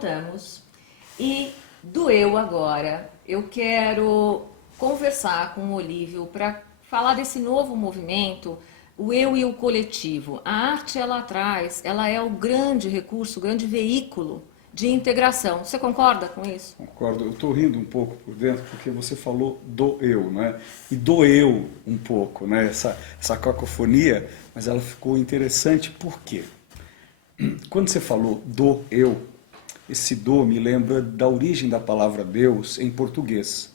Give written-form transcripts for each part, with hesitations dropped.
voltamos e do eu agora eu quero conversar com o Olívio para falar desse novo movimento, o eu e o coletivo. A arte ela é o grande recurso, o grande veículo de integração. Você concorda com isso? Concordo. Eu estou rindo um pouco por dentro porque você falou do eu, né? E doeu um pouco, né? Essa cacofonia, mas ela ficou interessante por quê? Quando você falou do eu, esse do me lembra da origem da palavra Deus em português.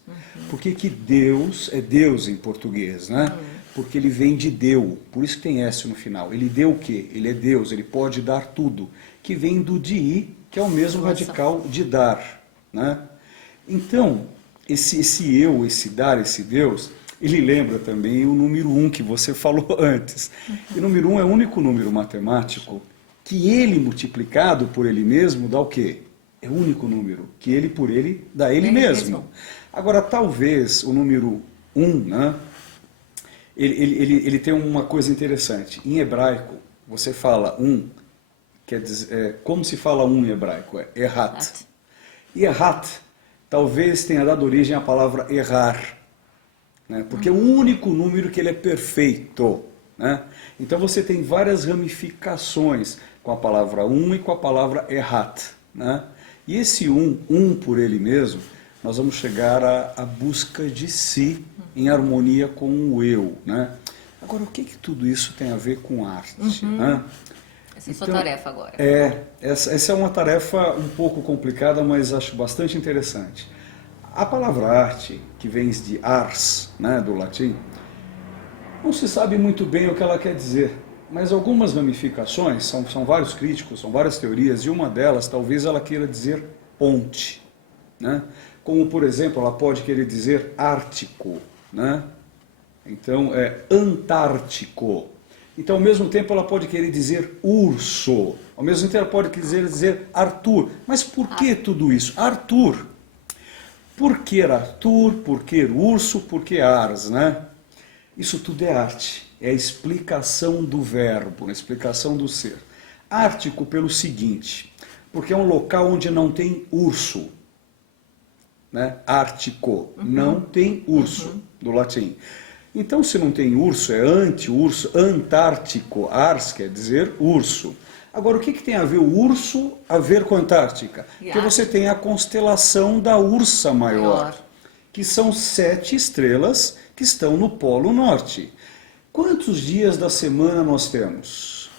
Por que que Deus é Deus em português, né? Porque ele vem de deu, por isso que tem S no final. Ele deu o quê? Ele é Deus, ele pode dar tudo, que vem do di, que é o mesmo radical de dar, né? Então, esse eu, esse dar, esse Deus, ele lembra também o número 1 que você falou antes. E o número 1 é o único número matemático que ele multiplicado por ele mesmo dá o quê? É o único número, que ele por ele dá ele mesmo. Agora, talvez o número 1, né? Ele tem uma coisa interessante. Em hebraico, você fala quer dizer, como se fala em hebraico? É errat. E errat talvez tenha dado origem à palavra errar, né? Porque é o único número que ele é perfeito, né? Então você tem várias ramificações com a palavra e com a palavra errat, né? E esse por ele mesmo, nós vamos chegar à busca de si em harmonia com o eu, né? Agora, o que tudo isso tem a ver com arte? Né? Essa é a sua tarefa agora. Essa é uma tarefa um pouco complicada, mas acho bastante interessante. A palavra arte, que vem de ars, né, do latim, não se sabe muito bem o que ela quer dizer, mas algumas ramificações, são vários críticos, são várias teorias, e uma delas talvez ela queira dizer ponte, né? Como, por exemplo, ela pode querer dizer ártico, né? Então, é antártico. Então, ao mesmo tempo, ela pode querer dizer urso. Ao mesmo tempo, ela pode querer dizer Arthur. Mas por que tudo isso? Arthur. Por que Arthur? Por que urso? Por que ars, né? Isso tudo é arte. É a explicação do verbo, a explicação do ser. Ártico pelo seguinte, porque é um local onde não tem urso. Né? Ártico, não tem urso, do latim. Então, se não tem urso, é anti-urso, antártico, ars quer dizer urso. Agora, o que tem a ver o urso a ver com a Antártica? Porque você tem a constelação da Ursa Maior, que são 7 estrelas que estão no Polo Norte. Quantos dias da semana nós temos?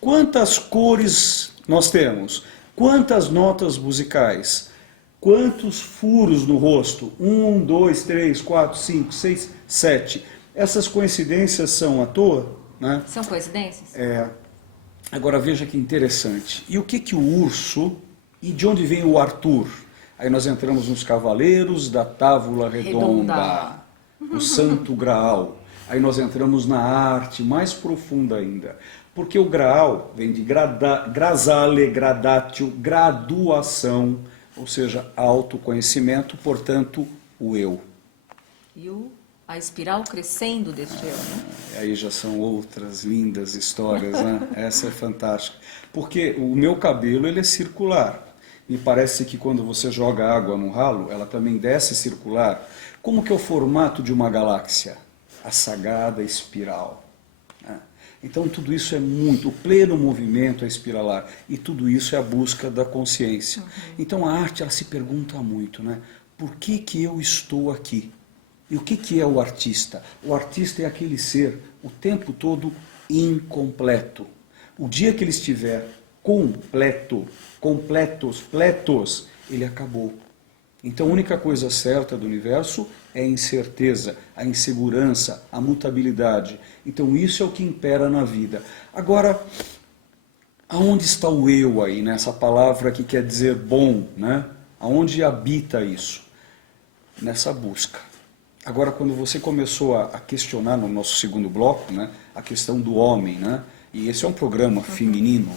Quantas cores nós temos? Quantas notas musicais? Quantos furos no rosto? 1, 2, 3, 4, 5, 6, 7. Essas coincidências são à toa? Né? São coincidências? Agora veja que interessante. E o que o urso, e de onde vem o Arthur? Aí nós entramos nos Cavaleiros da Távola Redonda, o Santo Graal. Aí nós entramos na arte mais profunda ainda. Porque o Graal vem de grazale, gradatio, graduação, ou seja, autoconhecimento, portanto, o eu. E a espiral crescendo deste eu, né? Aí já são outras lindas histórias, né? Essa é fantástica. Porque o meu cabelo, ele é circular. Me parece que quando você joga água no ralo, ela também desce circular. Como que é o formato de uma galáxia? A sagrada espiral. Né? Então tudo isso é muito, o pleno movimento é espiralar. E tudo isso é a busca da consciência. Então a arte, ela se pergunta muito, né? Por que eu estou aqui? E o que é o artista? O artista é aquele ser o tempo todo incompleto. O dia que ele estiver pletos, ele acabou. Então a única coisa certa do universo é a incerteza, a insegurança, a mutabilidade. Então isso é o que impera na vida. Agora, aonde está o eu aí, nessa palavra que quer dizer bom, né? Aonde habita isso? Nessa busca. Agora, quando você começou a questionar no nosso segundo bloco, né, a questão do homem, né, e esse é um programa feminino,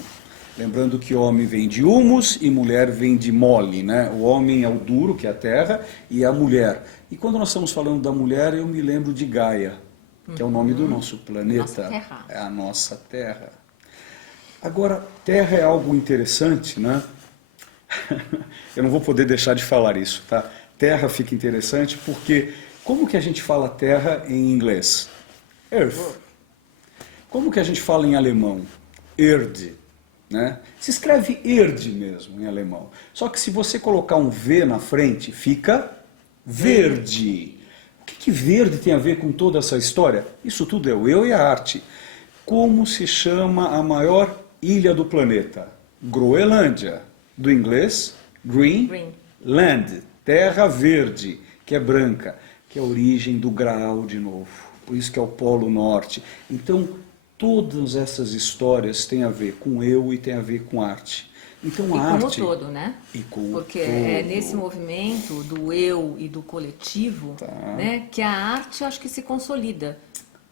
lembrando que homem vem de humus e mulher vem de mole, né? O homem é o duro, que é a terra, e a mulher. E quando nós estamos falando da mulher, eu me lembro de Gaia, que é o nome do nosso planeta, nossa terra. É a nossa terra. Agora, terra é algo interessante, né? Eu não vou poder deixar de falar isso, tá? Terra fica interessante porque como que a gente fala terra em inglês? Earth. Como que a gente fala em alemão? Erde, né? Se escreve Erde mesmo em alemão. Só que se você colocar um V na frente, fica verde. O que verde tem a ver com toda essa história? Isso tudo é o eu e a arte. Como se chama a maior ilha do planeta? Groenlândia. Do inglês, green, land, terra verde, que é branca, que é a origem do Graal de novo. Por isso que é o Polo Norte. Então, todas essas histórias têm a ver com eu e têm a ver com arte. Então, a arte... E com o todo, né? E com Porque o todo. é nesse movimento do eu e do coletivo, né, que a arte acho que se consolida.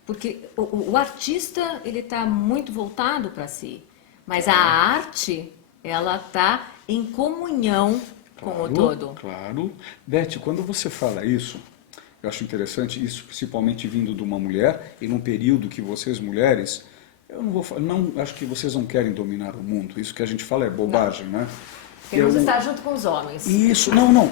Porque o artista ele está muito voltado para si, mas a arte ela está em comunhão com o todo. Claro. Beth, quando você fala isso, eu acho interessante isso, principalmente vindo de uma mulher, e num período que vocês mulheres, eu não vou falar, não, acho que vocês não querem dominar o mundo, isso que a gente fala é bobagem, né? Queremos estar junto com os homens. Isso, não,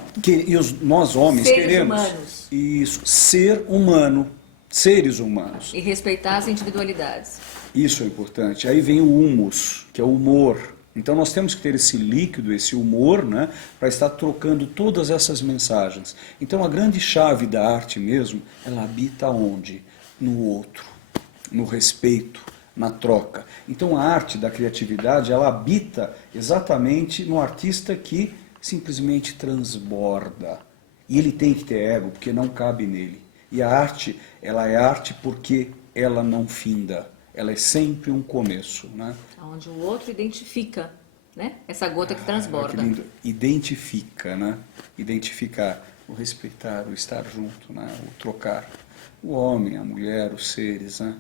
nós homens Seres queremos humanos. Isso, ser humano, seres humanos. E respeitar as individualidades. Isso é importante. Aí vem o humus, que é o humor. Então nós temos que ter esse líquido, esse humor, né, para estar trocando todas essas mensagens. Então a grande chave da arte mesmo, ela habita onde? No outro, no respeito, na troca. Então a arte da criatividade, ela habita exatamente no artista que simplesmente transborda. E ele tem que ter ego, porque não cabe nele. E a arte, ela é arte porque ela não finda. Ela é sempre um começo, né? Onde o outro identifica, né? Essa gota que transborda. Que lindo. Identifica, né? Identificar, o respeitar, o estar junto, né? O trocar. O homem, a mulher, os seres, né?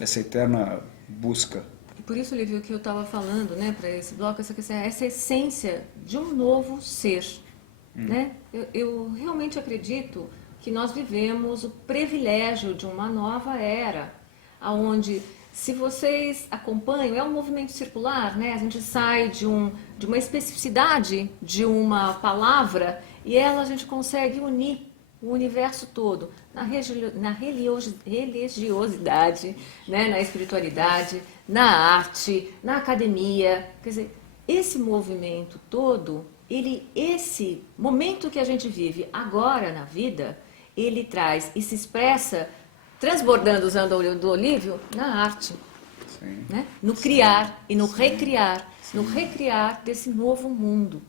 Essa eterna busca. E por isso, Lívio, que eu estava falando, né, para esse bloco, essa essência de um novo ser, né? Eu realmente acredito que nós vivemos o privilégio de uma nova era, onde, se vocês acompanham, é um movimento circular, né? A gente sai de uma especificidade de uma palavra e ela a gente consegue unir o universo todo na religiosidade, né? Na espiritualidade, na arte, na academia. Quer dizer, esse movimento todo, esse momento que a gente vive agora na vida, ele traz e se expressa transbordando, usando o olho do Olívio, na arte. Sim. Né? No criar e no recriar. No recriar desse novo mundo.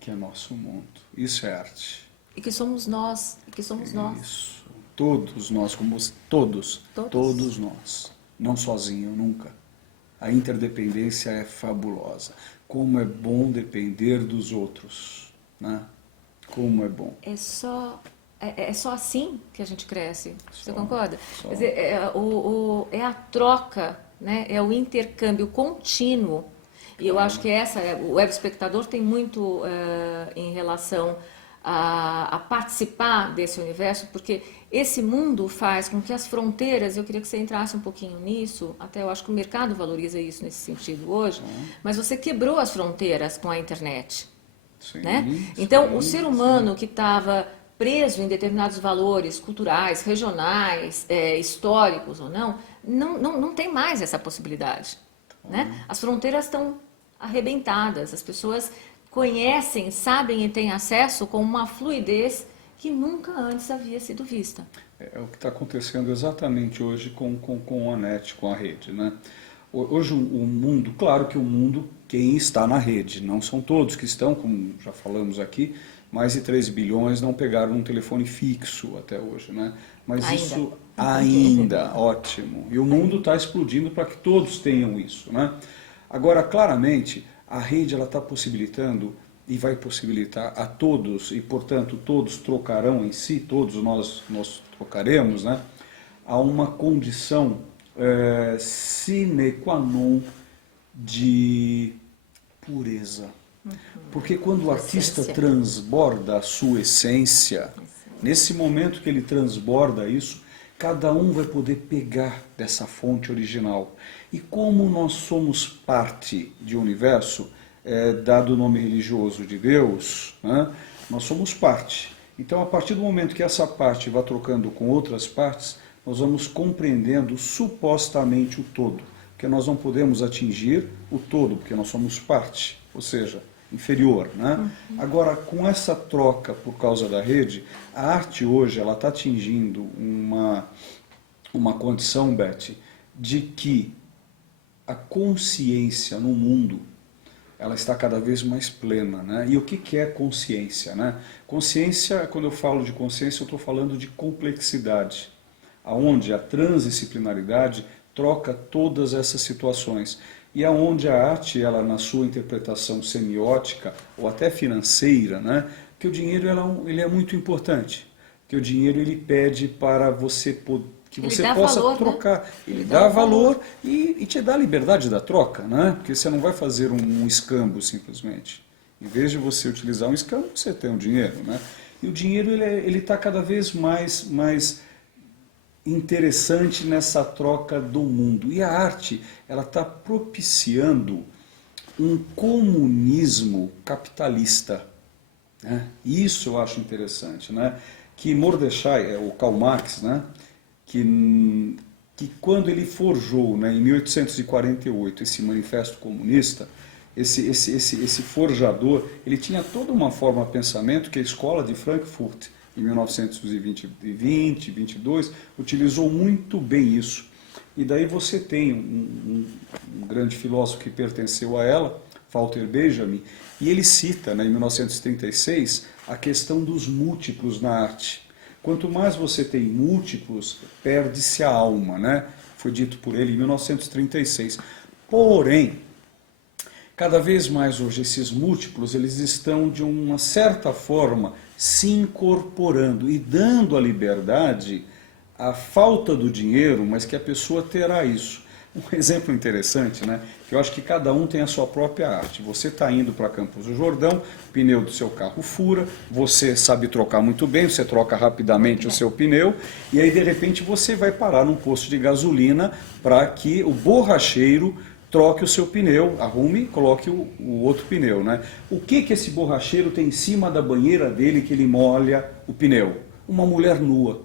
Que é nosso mundo. Isso é arte. E que somos nós. Isso. Todos nós, como todos nós. Não sozinho, nunca. A interdependência é fabulosa. Como é bom depender dos outros. Né? Como é bom. É só assim que a gente cresce. Você concorda? Só. Quer dizer, é a troca, né? É o intercâmbio contínuo. E eu acho que o web espectador tem muito em relação a participar desse universo, porque esse mundo faz com que as fronteiras, eu queria que você entrasse um pouquinho nisso, até eu acho que o mercado valoriza isso nesse sentido hoje, mas você quebrou as fronteiras com a internet. Sim, Né? sim, Então, o ser humano que estava preso em determinados valores culturais, regionais, históricos ou não tem mais essa possibilidade. Né? As fronteiras estão arrebentadas, as pessoas conhecem, sabem e têm acesso com uma fluidez que nunca antes havia sido vista. É o que está acontecendo exatamente hoje com a net, com a rede. Né? Hoje o mundo, claro que o mundo, quem está na rede, não são todos que estão, como já falamos aqui, mais de 3 bilhões não pegaram um telefone fixo até hoje. Né? Mas isso ainda, ótimo. E o mundo está explodindo para que todos tenham isso. Né? Agora, claramente, a rede está possibilitando e vai possibilitar a todos, e portanto todos trocarão em si, todos nós trocaremos, né, a uma condição sine qua non de pureza. Porque quando o artista transborda a sua essência, nesse momento que ele transborda isso, cada um vai poder pegar dessa fonte original. E como nós somos parte de um universo, dado o nome religioso de Deus, né, nós somos parte. Então, a partir do momento que essa parte vai trocando com outras partes, nós vamos compreendendo supostamente o todo, porque nós não podemos atingir o todo, porque nós somos parte, ou seja, inferior, né? Agora, com essa troca por causa da rede, a arte hoje ela está atingindo uma condição, Beth, de que a consciência no mundo ela está cada vez mais plena, né? E o que é consciência, né? Consciência, quando eu falo de consciência, eu estou falando de complexidade, aonde a transdisciplinaridade troca todas essas situações e aonde a arte, ela na sua interpretação semiótica ou até financeira, né? Que o dinheiro ele é muito importante, que o dinheiro ele pede para você poder que você possa valor, trocar. Né? Ele dá valor e te dá a liberdade da troca, né? Porque você não vai fazer um escambo simplesmente. Em vez de você utilizar um escambo, você tem o dinheiro, né? E o dinheiro ele está cada vez mais interessante nessa troca do mundo. E a arte ela está propiciando um comunismo capitalista. Né? Isso eu acho interessante, né? Que Mordechai, o Karl Marx, né? Que quando ele forjou, né, em 1848 esse manifesto comunista, esse forjador, ele tinha toda uma forma de pensamento que a escola de Frankfurt, em 1922, utilizou muito bem isso. E daí você tem um grande filósofo que pertenceu a ela, Walter Benjamin, e ele cita, né, em 1936, a questão dos múltiplos na arte. Quanto mais você tem múltiplos, perde-se a alma, né? Foi dito por ele em 1936. Porém, cada vez mais hoje esses múltiplos, eles estão de uma certa forma se incorporando e dando a liberdade à falta do dinheiro, mas que a pessoa terá isso. Um exemplo interessante, né? Que eu acho que cada um tem a sua própria arte. Você está indo para Campos do Jordão, o pneu do seu carro fura, você sabe trocar muito bem, você troca rapidamente o seu pneu, e aí de repente você vai parar num posto de gasolina para que o borracheiro troque o seu pneu, arrume e coloque o outro pneu, né? O que esse borracheiro tem em cima da banheira dele que ele molha o pneu? Uma mulher nua,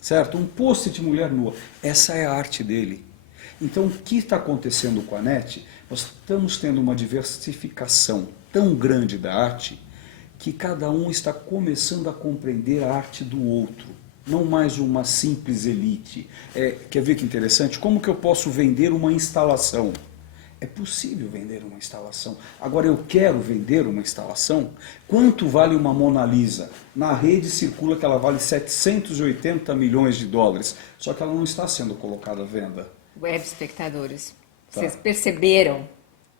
certo? Um post de mulher nua. Essa é a arte dele. Então, o que está acontecendo com a NET? Nós estamos tendo uma diversificação tão grande da arte que cada um está começando a compreender a arte do outro, não mais uma simples elite. Quer ver que interessante? Como que eu posso vender uma instalação? É possível vender uma instalação. Agora, eu quero vender uma instalação? Quanto vale uma Mona Lisa? Na rede circula que ela vale 780 milhões de dólares, só que ela não está sendo colocada à venda. Web espectadores, vocês perceberam,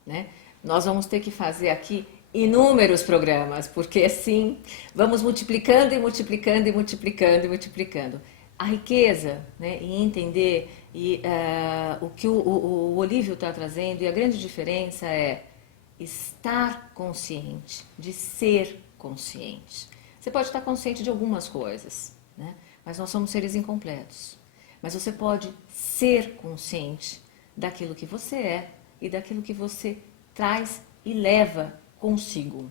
né? Nós vamos ter que fazer aqui inúmeros programas, porque assim vamos multiplicando e multiplicando e multiplicando e multiplicando. A riqueza, né, e entender o que o Olívio está trazendo, e a grande diferença é estar consciente, de ser consciente. Você pode estar consciente de algumas coisas, né, mas nós somos seres incompletos. Mas você pode ser consciente daquilo que você é e daquilo que você traz e leva consigo.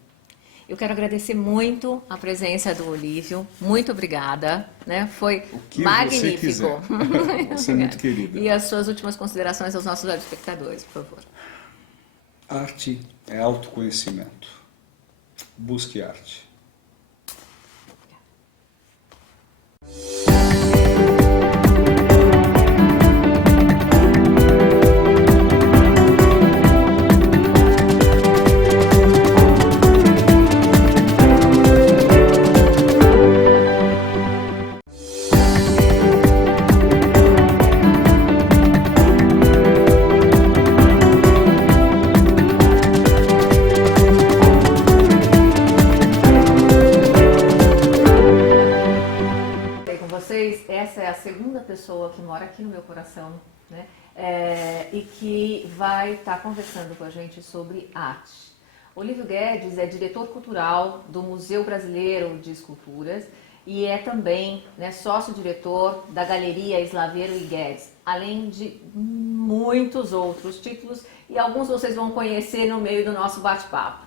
Eu quero agradecer muito a presença do Olívio. Muito obrigada, né? Foi magnífico. Você é muito querida. E as suas últimas considerações aos nossos espectadores, por favor. Arte é autoconhecimento. Busque arte. Essa é a segunda pessoa que mora aqui no meu coração, né? E que vai estar conversando com a gente sobre arte. Olívio Guedes é diretor cultural do Museu Brasileiro de Esculturas e é também, né, sócio-diretor da Galeria Slaveiro e Guedes, além de muitos outros títulos, e alguns vocês vão conhecer no meio do nosso bate-papo.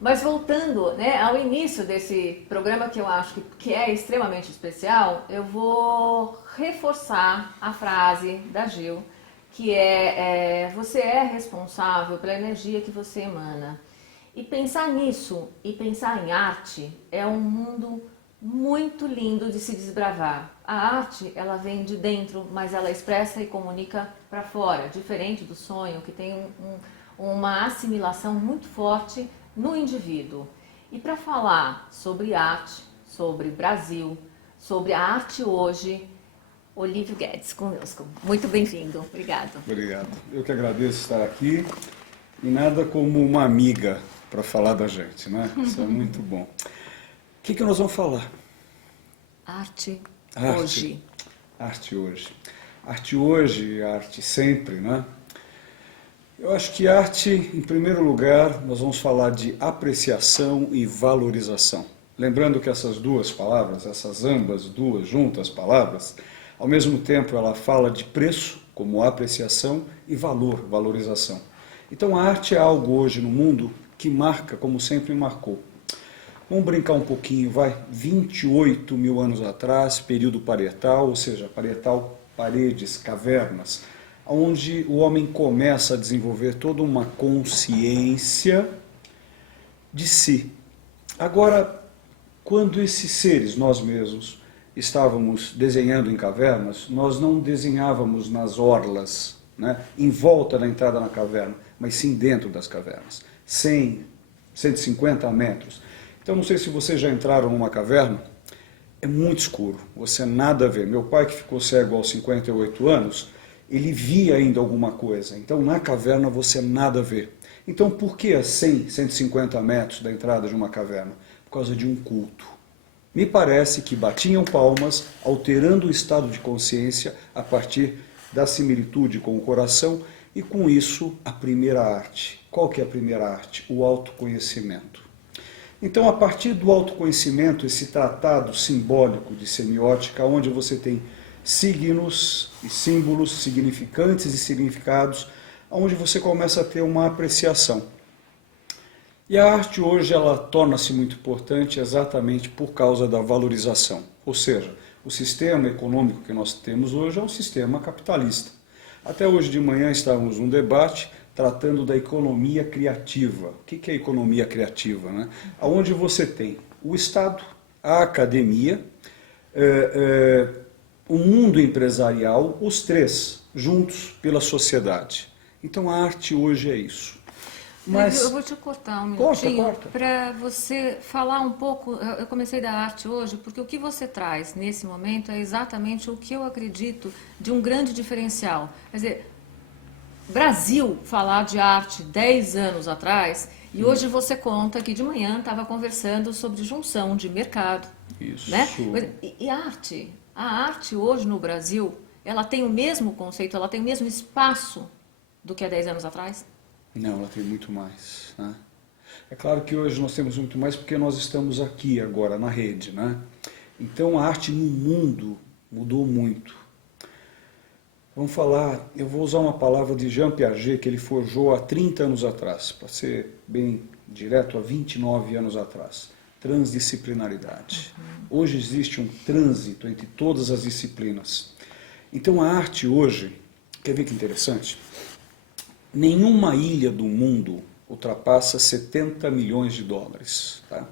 Mas voltando, né, ao início desse programa, que eu acho que é extremamente especial, eu vou reforçar a frase da Gil, que você é responsável pela energia que você emana. E pensar nisso, e pensar em arte, é um mundo muito lindo de se desbravar. A arte, ela vem de dentro, mas ela expressa e comunica para fora, diferente do sonho, que tem uma assimilação muito forte no indivíduo. E para falar sobre arte, sobre Brasil, sobre a arte hoje, Olívio Guedes conosco. Muito bem-vindo. Obrigado. Obrigado. Eu que agradeço estar aqui. E nada como uma amiga para falar da gente, né? Isso é muito bom. O que nós vamos falar? Arte Arte hoje. Arte hoje. Arte hoje, arte sempre, né? Eu acho que arte, em primeiro lugar, nós vamos falar de apreciação e valorização. Lembrando que essas duas palavras, essas ambas duas juntas palavras, ao mesmo tempo ela fala de preço, como apreciação, e valor, valorização. Então a arte é algo hoje no mundo que marca, como sempre marcou. Vamos brincar um pouquinho, vai, 28 mil anos atrás, período parietal, ou seja, parietal, paredes, cavernas, onde o homem começa a desenvolver toda uma consciência de si. Agora, quando esses seres, nós mesmos, estávamos desenhando em cavernas, nós não desenhávamos nas orlas, né, em volta da entrada na caverna, mas sim dentro das cavernas, 100, 150 metros. Então, não sei se vocês já entraram numa caverna, é muito escuro, você nada vê. Meu pai, que ficou cego aos 58 anos, ele via ainda alguma coisa. Então, na caverna, você nada vê. Então, por que a 100, 150 metros da entrada de uma caverna? Por causa de um culto. Me parece que batiam palmas, alterando o estado de consciência a partir da similitude com o coração, e com isso, a primeira arte. Qual que é a primeira arte? O autoconhecimento. Então, a partir do autoconhecimento, esse tratado simbólico de semiótica, onde você tem signos e símbolos, significantes e significados, onde você começa a ter uma apreciação. E a arte hoje, ela torna-se muito importante exatamente por causa da valorização. Ou seja, o sistema econômico que nós temos hoje é um sistema capitalista. Até hoje de manhã estávamos num debate tratando da economia criativa. O que é economia criativa, né? Onde você tem o Estado, a academia, o mundo empresarial, os três, juntos pela sociedade. Então a arte hoje é isso. Mas eu vou te cortar um minutinho corta. para você falar um pouco. Eu comecei da arte hoje porque o que você traz nesse momento é exatamente o que eu acredito de um grande diferencial. Quer dizer, Brasil falar de arte 10 anos atrás, e hoje você conta que de manhã estava conversando sobre junção de mercado. Isso. Né? E a arte hoje no Brasil, ela tem o mesmo conceito, ela tem o mesmo espaço do que há 10 anos atrás? Não, ela tem muito mais, né? É claro que hoje nós temos muito mais porque nós estamos aqui agora na rede, né? Então a arte no mundo mudou muito. Vamos falar, eu vou usar uma palavra de Jean Piaget que ele forjou há 30 anos atrás, para ser bem direto, há 29 anos atrás. Transdisciplinaridade. Hoje existe um trânsito entre todas as disciplinas. Então a arte hoje, quer ver que interessante? Nenhuma ilha do mundo ultrapassa 70 milhões de dólares. Tá?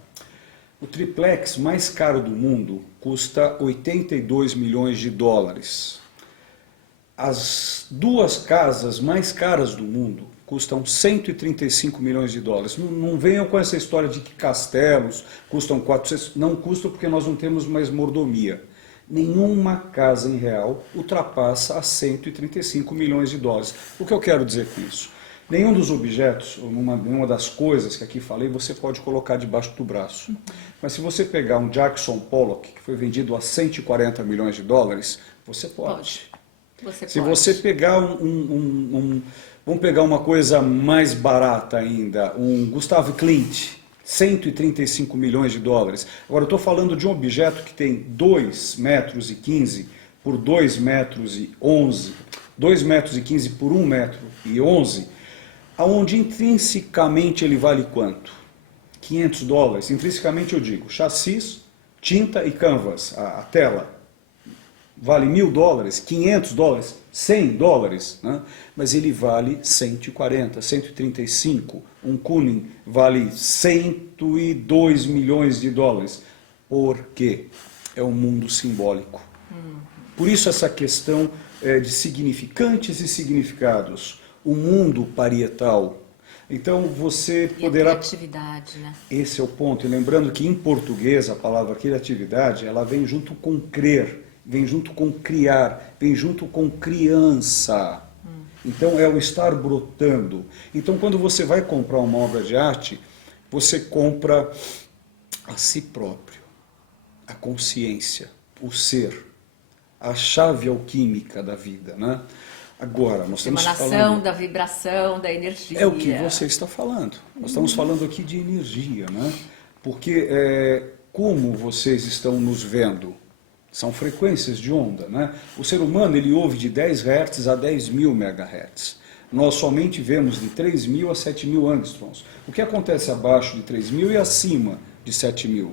O triplex mais caro do mundo custa 82 milhões de dólares. As duas casas mais caras do mundo custam 135 milhões de dólares. Não venham com essa história de que castelos custam 400. Não custam porque nós não temos mais mordomia. Nenhuma casa em real ultrapassa a 135 milhões de dólares. O que eu quero dizer com isso? Nenhum dos objetos, ou nenhuma das coisas que aqui falei, você pode colocar debaixo do braço. Mas se você pegar um Jackson Pollock, que foi vendido a 140 milhões de dólares, você pode. Se você pegar vamos pegar uma coisa mais barata ainda, um Gustav Klimt, 135 milhões de dólares. Agora, eu estou falando de um objeto que tem 2,15 metros por 2,11 metros, 2,15 metros por 1,11 metro, aonde intrinsecamente ele vale quanto? 500 dólares. Intrinsecamente eu digo, chassis, tinta e canvas, a tela. Vale 1.000 dólares, 500 dólares, 100 dólares, né? Mas ele vale 140, 135. Um Kunin vale 102 milhões de dólares. Por quê? É um mundo simbólico. Por isso essa questão de significantes e significados. O mundo parietal. Então você poderá... E a criatividade, né? Esse é o ponto. E lembrando que em português a palavra criatividade, ela vem junto com crer. Vem junto com criar, vem junto com criança. Então é o estar brotando. Então quando você vai comprar uma obra de arte, você compra a si próprio, a consciência, o ser, a chave alquímica da vida, né? Agora, nós estamos Emanação falando... da vibração, da energia. É o que você está falando. Nós estamos falando aqui de energia, né? Porque como vocês estão nos vendo? São frequências de onda, né? O ser humano ele ouve de 10 Hz a 10.000 MHz. Nós somente vemos de 3.000 a 7.000 angstroms. O que acontece abaixo de 3.000 e acima de 7.000?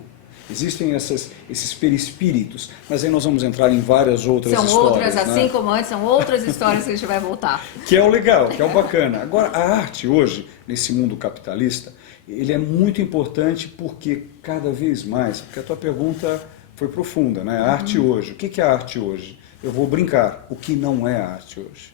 Existem esses perispíritos, mas aí nós vamos entrar em várias outras histórias. São outras, né? assim como antes, são outras histórias que a gente vai voltar. Que é o legal, que é o bacana. Agora, a arte hoje, nesse mundo capitalista, ele é muito importante porque cada vez mais, porque a tua pergunta foi profunda, né? A arte hoje. O que é a arte hoje? Eu vou brincar. O que não é a arte hoje?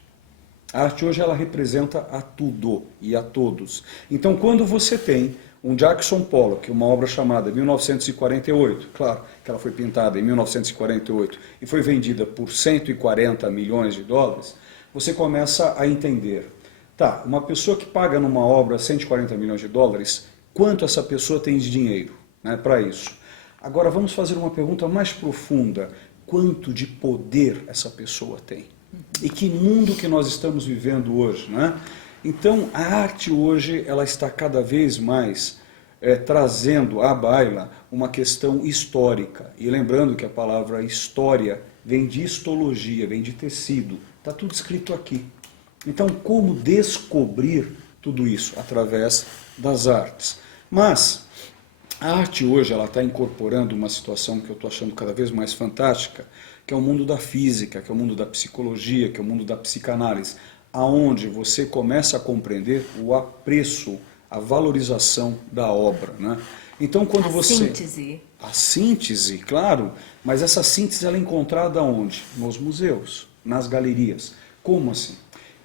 A arte hoje, ela representa a tudo e a todos. Então, quando você tem um Jackson Pollock, uma obra chamada 1948, claro que ela foi pintada em 1948 e foi vendida por 140 milhões de dólares, você começa a entender. Tá, uma pessoa que paga numa obra 140 milhões de dólares, quanto essa pessoa tem de dinheiro, né, para isso? Agora vamos fazer uma pergunta mais profunda. Quanto de poder essa pessoa tem? E que mundo que nós estamos vivendo hoje, né? Então a arte hoje ela está cada vez mais trazendo à baila uma questão histórica. E lembrando que a palavra história vem de histologia, vem de tecido. Está tudo escrito aqui. Então como descobrir tudo isso? Através das artes. Mas... a arte hoje ela está incorporando uma situação que eu estou achando cada vez mais fantástica, que é o mundo da física, que é o mundo da psicologia, que é o mundo da psicanálise, aonde você começa a compreender o apreço, a valorização da obra, né? Então quando síntese. A síntese, claro, mas essa síntese ela é encontrada onde? Nos museus, nas galerias. Como assim?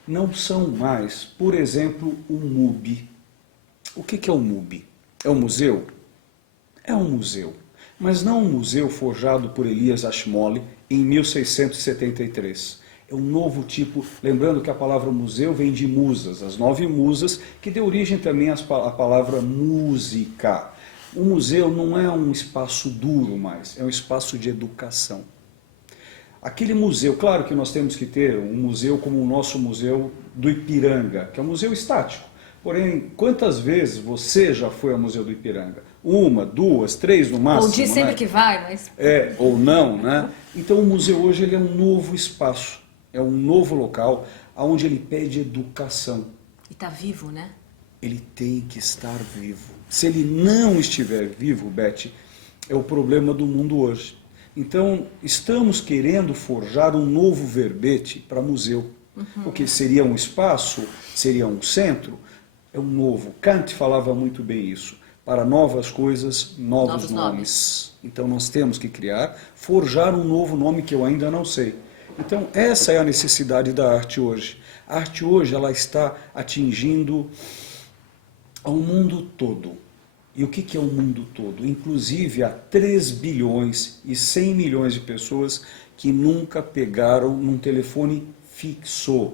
Não são mais, por exemplo, o MUBI. O que é o MUBI? É um museu? É um museu, mas não um museu forjado por Elias Ashmole em 1673. É um novo tipo, lembrando que a palavra museu vem de musas, as 9 musas, que deu origem também à palavra música. O museu não é um espaço duro mais, é um espaço de educação. Aquele museu, claro que nós temos que ter um museu como o nosso museu do Ipiranga, que é um museu estático. Porém, quantas vezes você já foi ao Museu do Ipiranga? 1, 2, 3 no máximo? Ou diz sempre, né, que vai, mas... ou não, né? Então o museu hoje ele é um novo espaço, é um novo local, onde ele pede educação. E está vivo, né? Ele tem que estar vivo. Se ele não estiver vivo, Beth, é o problema do mundo hoje. Então, estamos querendo forjar um novo verbete para museu. O que seria um espaço, seria um centro, é um novo. Kant falava muito bem isso. Para novas coisas, novos nomes. Então nós temos que criar, forjar um novo nome que eu ainda não sei. Então essa é a necessidade da arte hoje. A arte hoje ela está atingindo ao mundo todo. E o que é o mundo todo? Inclusive há 3 bilhões e 100 milhões de pessoas que nunca pegaram num telefone fixo.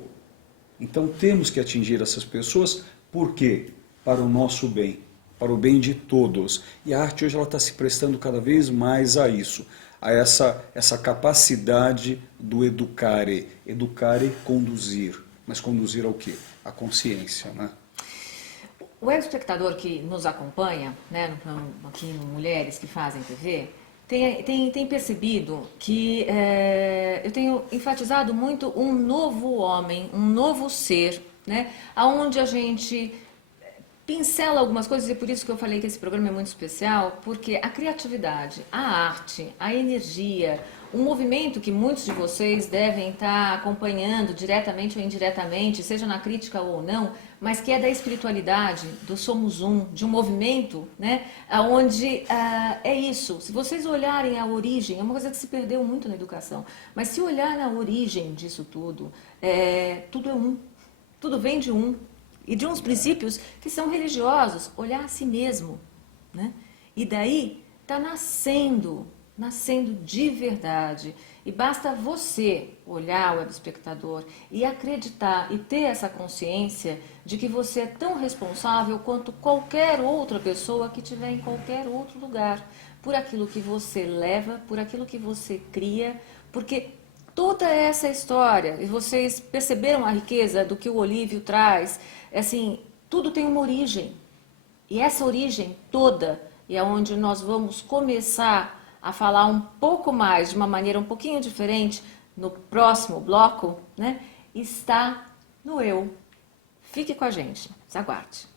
Então temos que atingir essas pessoas. Por quê? Para o nosso bem, para o bem de todos. E a arte hoje ela está se prestando cada vez mais a isso, a essa capacidade do educare. Educare, conduzir. Mas conduzir ao quê? A consciência, né? O web espectador que nos acompanha, né, aqui no Mulheres que Fazem TV, tem percebido que eu tenho enfatizado muito um novo homem, um novo ser, né, onde a gente pincela algumas coisas, e por isso que eu falei que esse programa é muito especial, porque a criatividade, a arte, a energia, um movimento que muitos de vocês devem estar acompanhando diretamente ou indiretamente, seja na crítica ou não, mas que é da espiritualidade, do Somos Um, de um movimento, né, onde é isso. Se vocês olharem a origem, é uma coisa que se perdeu muito na educação, mas se olhar na origem disso tudo, tudo é um, tudo vem de um. E de uns princípios que são religiosos, olhar a si mesmo, né? E daí está nascendo de verdade. E basta você olhar o web espectador e acreditar e ter essa consciência de que você é tão responsável quanto qualquer outra pessoa que estiver em qualquer outro lugar, por aquilo que você leva, por aquilo que você cria, porque toda essa história, e vocês perceberam a riqueza do que o Olívio traz, assim, tudo tem uma origem. E essa origem toda, e é onde nós vamos começar a falar um pouco mais, de uma maneira um pouquinho diferente, no próximo bloco, né, está no eu. Fique com a gente, aguarde.